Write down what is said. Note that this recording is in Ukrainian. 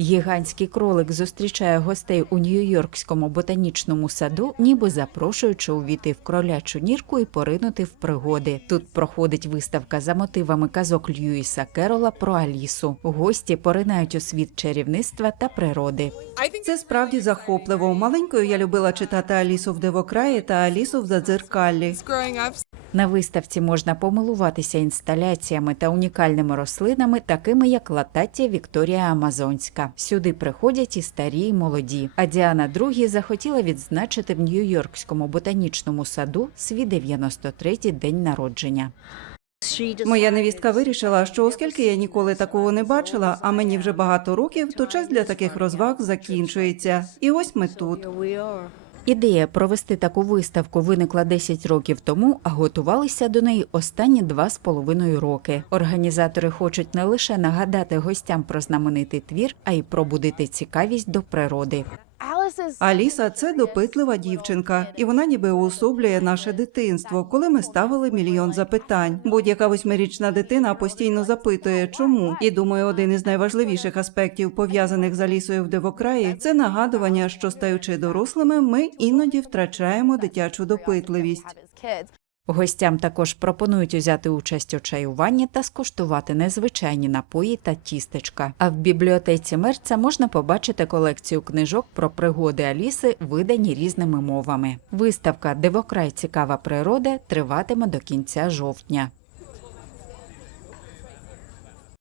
Гігантський кролик зустрічає гостей у Нью-Йоркському ботанічному саду, ніби запрошуючи увійти в кролячу нірку і поринути в пригоди. Тут проходить виставка за мотивами казок Льюіса Керола про Алісу. Гості поринають у світ чарівництва та природи. Це справді захопливо. Маленькою я любила читати Алісу в Дивокраї та Алісу в Задзеркаллі. На виставці можна помилуватися інсталяціями та унікальними рослинами, такими як латаття Вікторія Амазонська. Сюди приходять і старі, і молоді. А Діана II захотіла відзначити в Нью-Йоркському ботанічному саду свій 93-й день народження. Моя невістка вирішила, що оскільки я ніколи такого не бачила, а мені вже багато років, то час для таких розваг закінчується. І ось ми тут. Ідея провести таку виставку виникла 10 років тому, а готувалися до неї останні два з половиною роки. Організатори хочуть не лише нагадати гостям про знаменитий твір, а й пробудити цікавість до природи. Аліса це допитлива дівчинка, і вона ніби уособлює наше дитинство, коли ми ставили мільйон запитань. Будь-яка восьмирічна дитина постійно запитує, чому. І думаю, один із найважливіших аспектів пов'язаних з Алісою в Дивокраї це нагадування, що стаючи дорослими, ми іноді втрачаємо дитячу допитливість. Гостям також пропонують узяти участь у чаюванні та скуштувати незвичайні напої та тістечка. А в бібліотеці мерця можна побачити колекцію книжок про пригоди Аліси, видані різними мовами. Виставка Дивокрай цікава природа триватиме до кінця жовтня.